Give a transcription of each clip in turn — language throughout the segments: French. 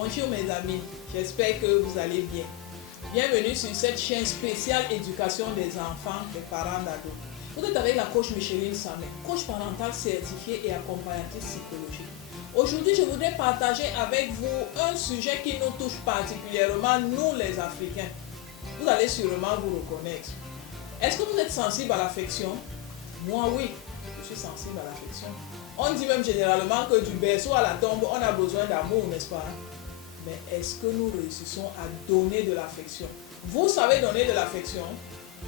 Bonjour mes amis, j'espère que vous allez bien. Bienvenue sur cette chaîne spéciale éducation des enfants, des parents d'ados. Vous êtes avec la coach Micheline Samé, coach parental certifiée et accompagnatrice psychologique. Aujourd'hui, je voudrais partager avec vous un sujet qui nous touche particulièrement, nous les Africains. Vous allez sûrement vous reconnaître. Est-ce que vous êtes sensible à l'affection? Moi, oui, je suis sensible à l'affection. On dit même généralement que du berceau à la tombe, on a besoin d'amour, n'est-ce pas? Mais est-ce que nous réussissons à donner de l'affection? Vous savez donner de l'affection?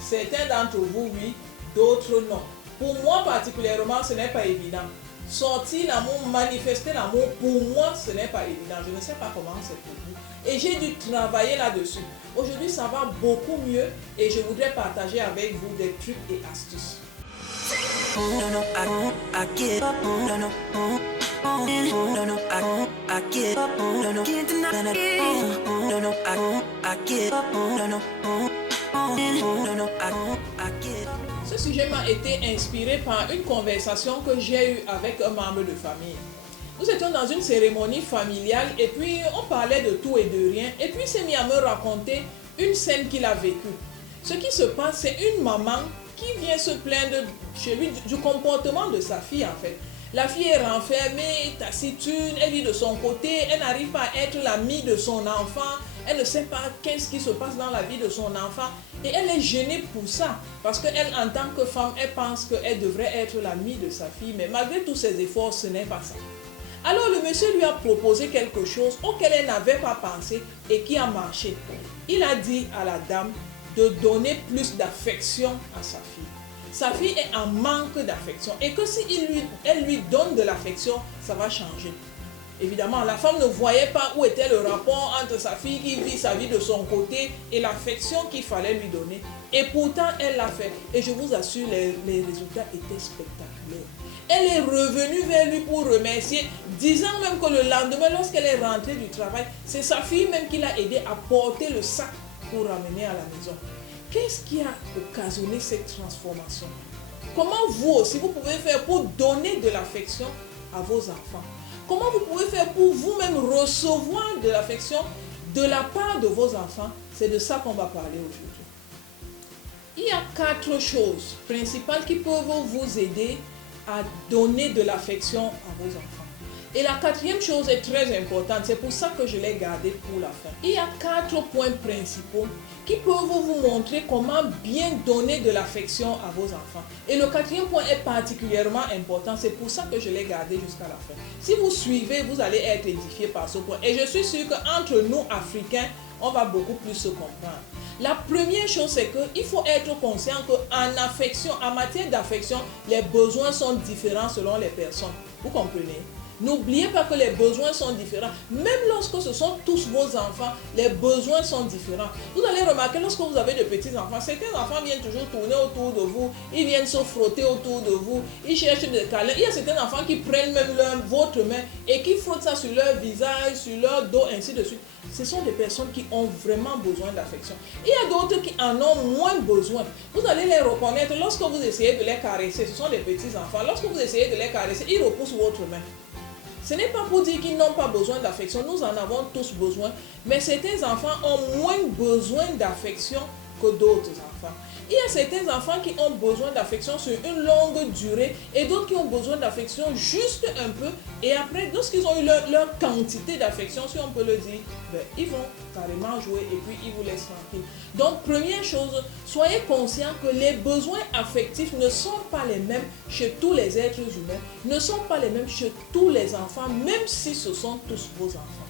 Certains d'entre vous, oui, d'autres non. Pour moi particulièrement, ce n'est pas évident. Sortir l'amour, manifester l'amour, pour moi, ce n'est pas évident. Je ne sais pas comment c'est pour vous. Et j'ai dû travailler là-dessus. Aujourd'hui, ça va beaucoup mieux et je voudrais partager avec vous des trucs et astuces. Ce sujet m'a été inspiré par une conversation que j'ai eue avec un membre de famille. Nous étions dans une cérémonie familiale et puis on parlait de tout et de rien. Et puis il s'est mis à me raconter une scène qu'il a vécue. Ce qui se passe, c'est une maman qui vient se plaindre chez lui du comportement de sa fille en fait. La fille est renfermée, taciturne, elle vit de son côté, elle n'arrive pas à être l'amie de son enfant, elle ne sait pas qu'est-ce qui se passe dans la vie de son enfant et elle est gênée pour ça parce qu'elle en tant que femme, elle pense qu'elle devrait être l'amie de sa fille, mais malgré tous ses efforts, ce n'est pas ça. Alors le monsieur lui a proposé quelque chose auquel elle n'avait pas pensé et qui a marché. Il a dit à la dame de donner plus d'affection à sa fille. Sa fille est en manque d'affection et que si elle lui donne de l'affection, ça va changer. Évidemment, la femme ne voyait pas où était le rapport entre sa fille qui vit sa vie de son côté et l'affection qu'il fallait lui donner. Et pourtant, elle l'a fait. Et je vous assure, les résultats étaient spectaculaires. Elle est revenue vers lui pour remercier, disant même que le lendemain, lorsqu'elle est rentrée du travail, c'est sa fille même qui l'a aidé à porter le sac pour ramener à la maison. Qu'est-ce qui a occasionné cette transformation? Comment vous aussi, vous pouvez faire pour donner de l'affection à vos enfants? Comment vous pouvez faire pour vous-même recevoir de l'affection de la part de vos enfants? C'est de ça qu'on va parler aujourd'hui. Il y a 4 choses principales qui peuvent vous aider à donner de l'affection à vos enfants. Et la 4e chose est très importante, c'est pour ça que je l'ai gardée pour la fin. Il y a 4 points principaux qui peuvent vous montrer comment bien donner de l'affection à vos enfants. Et le 4e point est particulièrement important, c'est pour ça que je l'ai gardé jusqu'à la fin. Si vous suivez, vous allez être édifié par ce point. Et je suis sûre qu'entre nous, Africains, on va beaucoup plus se comprendre. La première chose, c'est qu'il faut être conscient qu'en affection, en matière d'affection, les besoins sont différents selon les personnes. Vous comprenez? N'oubliez pas que les besoins sont différents. Même lorsque ce sont tous vos enfants, les besoins sont différents. Vous allez remarquer, lorsque vous avez de petits-enfants, certains enfants viennent toujours tourner autour de vous, ils viennent se frotter autour de vous, ils cherchent des câlins. Il y a certains enfants qui prennent même votre main et qui frottent ça sur leur visage, sur leur dos, ainsi de suite. Ce sont des personnes qui ont vraiment besoin d'affection. Il y a d'autres qui en ont moins besoin. Vous allez les reconnaître lorsque vous essayez de les caresser. Ce sont des petits-enfants. Lorsque vous essayez de les caresser, ils repoussent votre main. Ce n'est pas pour dire qu'ils n'ont pas besoin d'affection, nous en avons tous besoin, mais certains enfants ont moins besoin d'affection que d'autres enfants. Il y a certains enfants qui ont besoin d'affection sur une longue durée et d'autres qui ont besoin d'affection juste un peu et après, lorsqu'ils ont eu leur quantité d'affection, si on peut le dire, ils vont carrément jouer et puis ils vous laissent tranquille. Donc, première chose, soyez conscients que les besoins affectifs ne sont pas les mêmes chez tous les êtres humains, ne sont pas les mêmes chez tous les enfants, même si ce sont tous vos enfants.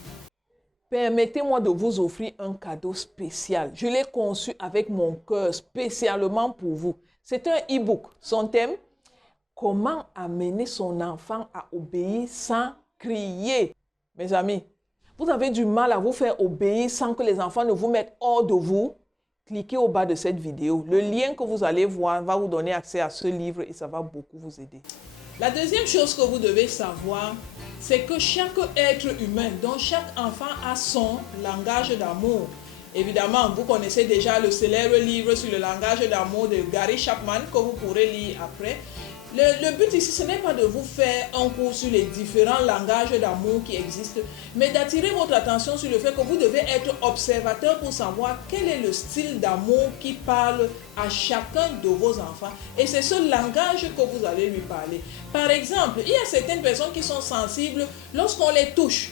Permettez-moi de vous offrir un cadeau spécial. Je l'ai conçu avec mon cœur, spécialement pour vous. C'est un e-book. Son thème, comment amener son enfant à obéir sans crier. Mes amis, vous avez du mal à vous faire obéir sans que les enfants ne vous mettent hors de vous. Cliquez au bas de cette vidéo. Le lien que vous allez voir va vous donner accès à ce livre et ça va beaucoup vous aider. La deuxième chose que vous devez savoir, c'est que chaque être humain, donc chaque enfant a son langage d'amour. Évidemment, vous connaissez déjà le célèbre livre sur le langage d'amour de Gary Chapman que vous pourrez lire après. Le but ici, ce n'est pas de vous faire un cours sur les différents langages d'amour qui existent, mais d'attirer votre attention sur le fait que vous devez être observateur pour savoir quel est le style d'amour qui parle à chacun de vos enfants. Et c'est ce langage que vous allez lui parler. Par exemple, il y a certaines personnes qui sont sensibles lorsqu'on les touche.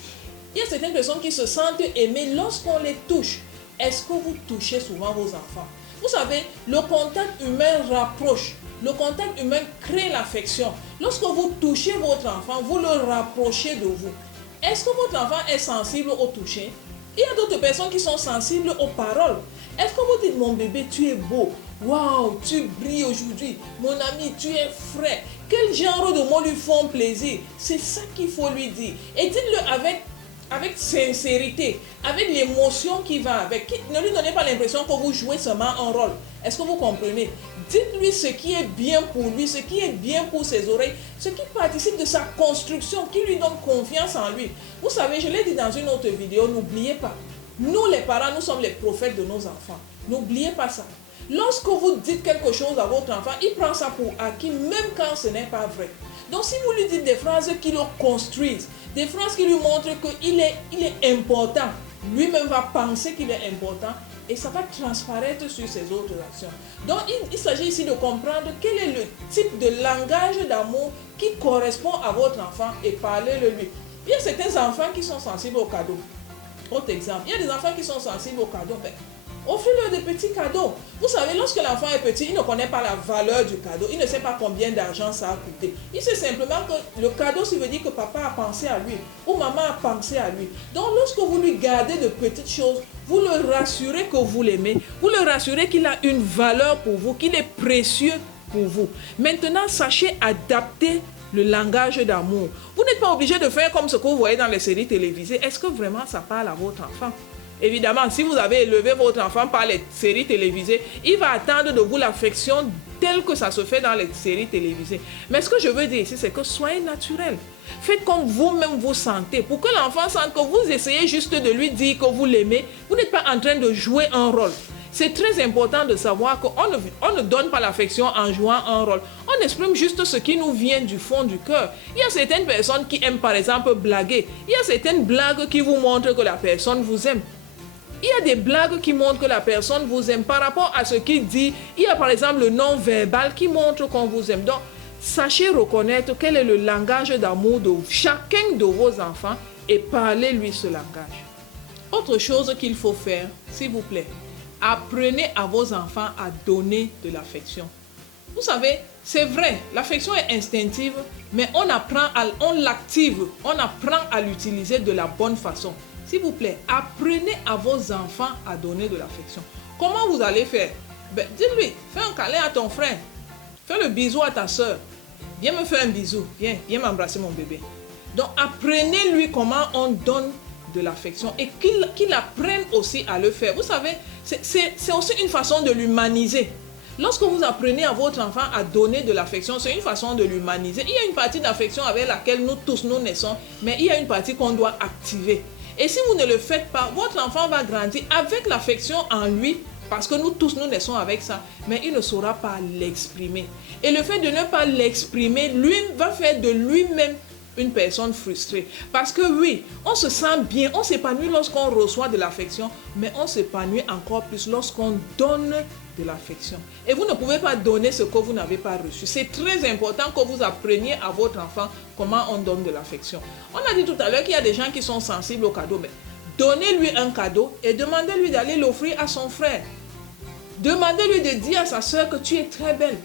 Il y a certaines personnes qui se sentent aimées lorsqu'on les touche. Est-ce que vous touchez souvent vos enfants? Vous savez, le contact humain rapproche. Le contact humain crée l'affection. Lorsque vous touchez votre enfant, vous le rapprochez de vous. Est-ce que votre enfant est sensible au toucher? Il y a d'autres personnes qui sont sensibles aux paroles. Est-ce que vous dites, mon bébé, tu es beau? Waouh, tu brilles aujourd'hui. Mon ami, tu es frais. Quel genre de mots lui font plaisir? C'est ça qu'il faut lui dire. Et dites-le avec sincérité, avec l'émotion qui va avec. Ne lui donnez pas l'impression que vous jouez seulement un rôle. Est-ce que vous comprenez? Dites-lui ce qui est bien pour lui, ce qui est bien pour ses oreilles, ce qui participe de sa construction, qui lui donne confiance en lui. Vous savez, je l'ai dit dans une autre vidéo, n'oubliez pas, nous les parents, nous sommes les prophètes de nos enfants. N'oubliez pas ça. Lorsque vous dites quelque chose à votre enfant, il prend ça pour acquis, même quand ce n'est pas vrai. Donc si vous lui dites des phrases qui le construisent, des phrases qui lui montrent qu'il est important, lui-même va penser qu'il est important et ça va transparaître sur ses autres actions. Donc il s'agit ici de comprendre quel est le type de langage d'amour qui correspond à votre enfant et parlez-le lui. Il y a certains enfants qui sont sensibles aux cadeaux. Autre exemple, il y a des enfants qui sont sensibles aux cadeaux. Offrez-leur des petits cadeaux. Vous savez, lorsque l'enfant est petit, il ne connaît pas la valeur du cadeau. Il ne sait pas combien d'argent ça a coûté. Il sait simplement que le cadeau, ça veut dire que papa a pensé à lui ou maman a pensé à lui. Donc, lorsque vous lui gardez de petites choses, vous le rassurez que vous l'aimez. Vous le rassurez qu'il a une valeur pour vous, qu'il est précieux pour vous. Maintenant, sachez adapter le langage d'amour. Vous n'êtes pas obligé de faire comme ce que vous voyez dans les séries télévisées. Est-ce que vraiment ça parle à votre enfant? Évidemment, si vous avez élevé votre enfant par les séries télévisées, il va attendre de vous l'affection telle que ça se fait dans les séries télévisées. Mais ce que je veux dire ici, c'est que soyez naturel. Faites comme vous-même vous sentez. Pour que l'enfant sente que vous essayez juste de lui dire que vous l'aimez, vous n'êtes pas en train de jouer un rôle. C'est très important de savoir qu'on ne donne pas l'affection en jouant un rôle. On exprime juste ce qui nous vient du fond du cœur. Il y a certaines personnes qui aiment par exemple blaguer. Il y a certaines blagues qui vous montrent que la personne vous aime. Il y a des blagues qui montrent que la personne vous aime par rapport à ce qu'il dit. Il y a par exemple le non-verbal qui montre qu'on vous aime. Donc, sachez reconnaître quel est le langage d'amour de chacun de vos enfants et parlez-lui ce langage. Autre chose qu'il faut faire, s'il vous plaît, apprenez à vos enfants à donner de l'affection. Vous savez, c'est vrai, l'affection est instinctive, mais on l'active, on apprend à l'utiliser de la bonne façon. S'il vous plaît, apprenez à vos enfants à donner de l'affection. Comment vous allez faire? Dites-lui, fais un câlin à ton frère. Fais le bisou à ta soeur. Viens me faire un bisou. Viens m'embrasser mon bébé. Donc, apprenez-lui comment on donne de l'affection et qu'il apprenne aussi à le faire. Vous savez, c'est aussi une façon de l'humaniser. Lorsque vous apprenez à votre enfant à donner de l'affection, c'est une façon de l'humaniser. Il y a une partie d'affection avec laquelle nous tous nous naissons, mais il y a une partie qu'on doit activer. Et si vous ne le faites pas, votre enfant va grandir avec l'affection en lui, parce que nous tous, nous naissons avec ça, mais il ne saura pas l'exprimer. Et le fait de ne pas l'exprimer, lui va faire de lui-même une personne frustrée. Parce que oui, on se sent bien, on s'épanouit lorsqu'on reçoit de l'affection, mais on s'épanouit encore plus lorsqu'on donne de l'affection. Et vous ne pouvez pas donner ce que vous n'avez pas reçu. C'est très important que vous appreniez à votre enfant comment on donne de l'affection. On a dit tout à l'heure qu'il y a des gens qui sont sensibles aux cadeaux, mais donnez-lui un cadeau et demandez-lui d'aller l'offrir à son frère. Demandez-lui de dire à sa soeur que tu es très belle.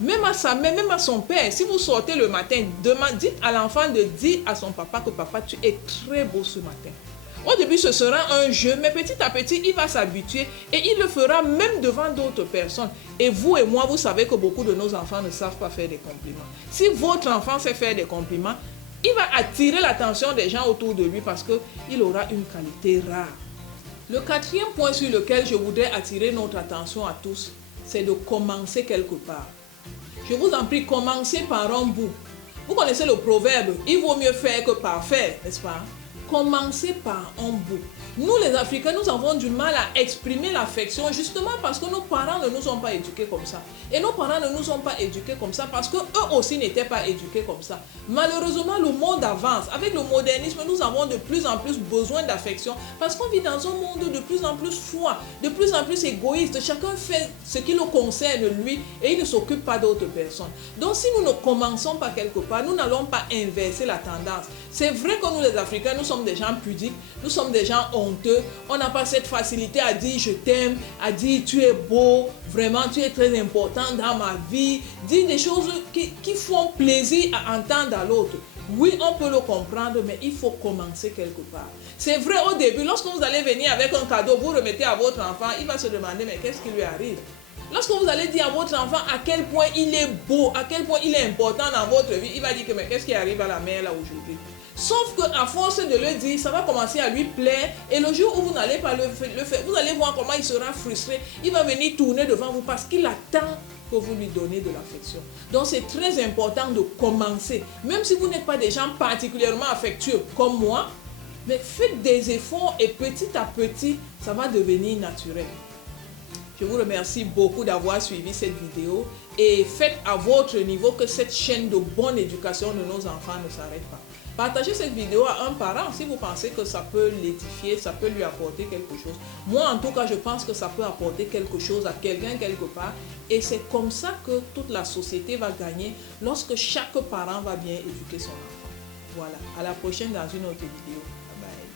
Même à sa mère, même à son père, si vous sortez le matin, dites à l'enfant de dire à son papa que papa, tu es très beau ce matin. Au début, ce sera un jeu, mais petit à petit, il va s'habituer et il le fera même devant d'autres personnes. Et vous et moi, vous savez que beaucoup de nos enfants ne savent pas faire des compliments. Si votre enfant sait faire des compliments, il va attirer l'attention des gens autour de lui parce qu'il aura une qualité rare. Le quatrième point sur lequel je voudrais attirer notre attention à tous, c'est de commencer quelque part. Je vous en prie, commencez par un bout. Vous connaissez le proverbe, il vaut mieux faire que parfaire, n'est-ce pas? Commencez par un bout. Nous les Africains, nous avons du mal à exprimer l'affection justement parce que nos parents ne nous ont pas éduqués comme ça. Et nos parents ne nous ont pas éduqués comme ça parce qu'eux aussi n'étaient pas éduqués comme ça. Malheureusement, le monde avance. Avec le modernisme, nous avons de plus en plus besoin d'affection parce qu'on vit dans un monde de plus en plus froid, de plus en plus égoïste. Chacun fait ce qui le concerne lui et il ne s'occupe pas d'autres personnes. Donc si nous ne commençons pas quelque part, nous n'allons pas inverser la tendance. C'est vrai que nous les Africains, nous sommes des gens pudiques, nous sommes des gens honteux, on n'a pas cette facilité à dire je t'aime, à dire tu es beau, vraiment tu es très important dans ma vie, dire des choses qui font plaisir à entendre à l'autre. Oui, on peut le comprendre, mais il faut commencer quelque part. C'est vrai au début, lorsque vous allez venir avec un cadeau, vous remettez à votre enfant, il va se demander mais qu'est-ce qui lui arrive? Lorsque vous allez dire à votre enfant à quel point il est beau, à quel point il est important dans votre vie, il va dire que mais qu'est-ce qui arrive à la mère là aujourd'hui? Sauf qu'à force de le dire, ça va commencer à lui plaire et le jour où vous n'allez pas le faire, vous allez voir comment il sera frustré. Il va venir tourner devant vous parce qu'il attend que vous lui donnez de l'affection. Donc c'est très important de commencer. Même si vous n'êtes pas des gens particulièrement affectueux comme moi, mais faites des efforts et petit à petit, ça va devenir naturel. Je vous remercie beaucoup d'avoir suivi cette vidéo et faites à votre niveau que cette chaîne de bonne éducation de nos enfants ne s'arrête pas. Partagez cette vidéo à un parent si vous pensez que ça peut l'édifier, ça peut lui apporter quelque chose. Moi, en tout cas, je pense que ça peut apporter quelque chose à quelqu'un quelque part. Et c'est comme ça que toute la société va gagner lorsque chaque parent va bien éduquer son enfant. Voilà, à la prochaine dans une autre vidéo. Bye bye.